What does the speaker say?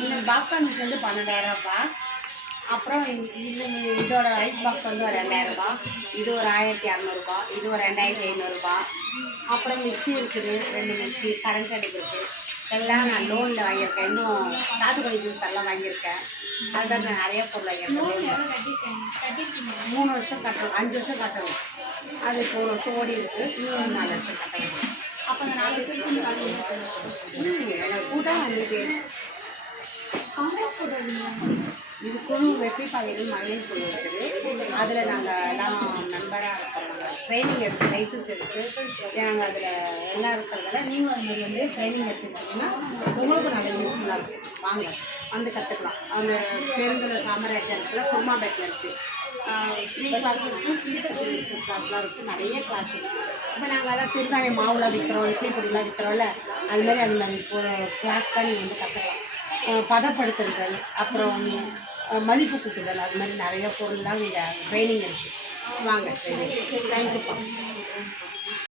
இந்த popcorn machine வந்து 12,000 ரூபா. அப்புறம் இதோட ஐஸ் பாக்ஸ் வந்து ஒரு 2000 ரூபா. இது ஒரு 1200 ரூபா. இது ஒரு 2500 ரூபா. அப்புறம் மிக்சி இருக்குது, 2 மிக்சி, கரண்ட் அடுப்பு இருக்குது. எல்லாம் நான் லோனில் வாங்கியிருக்கேன். இன்னும் சாத்துக்குடி ஜூஸ் எல்லாம் வாங்கியிருக்கேன். அதுதான் நான் நிறைய பொருள் வாங்கியிருக்கேன். 3 வருஷம் கட்டணும், 5 வருஷம் கட்டணும். அது இப்போ 1 வருஷம் ஓடி இருக்குது. இன்னும் 4 வருஷம் கட்டணும். அப்போ அந்த 4 வருஷத்துக்கு எனக்கு கூட்டம் வந்துட்டு இது குழு வெற்றி பாதைகள் மகளிர் குழு இருக்குது. அதில் நாங்கள் எல்லாம் மெம்பராக இருக்கிறோம். ட்ரைனிங் எடுத்து லைசன்ஸ் எடுத்து நாங்கள் அதில் எல்லாம் இருக்கிறதால நீங்களும் அது மாதிரி வந்து ட்ரைனிங் எடுத்துக்கிட்டிங்கன்னா உங்களுக்கு நல்ல யூஸ்ஃபுல்லாக இருக்கும். வாங்க வந்து கற்றுக்கலாம். அந்த பெருந்தலை காமராஜரத்தில் குருமாபேட்டில் இருக்குது. ஃப்ரீ கிளாஸ் இருக்குது, ஃப்ரீ கிளாஸ்லாம் இருக்குது, நிறைய கிளாஸ் இருக்குது. இப்போ நாங்கள் எல்லாம் சிறுதானிய மாவுலாம் விற்கிறோம், இட்லி பொடிலாம் விற்கிறோம்ல, அது மாதிரி கிளாஸ் தான் நீங்கள் வந்து கற்றுக்கலாம். பதப்படுத்துதல், அப்புறம் மதிப்பு கூட்டுதல், அது மாதிரி நிறைய பொருள்லாம் இங்கே ட்ரைனிங் இருக்குது. வாங்க ட்ரைனிங். தேங்க்யூப்பா.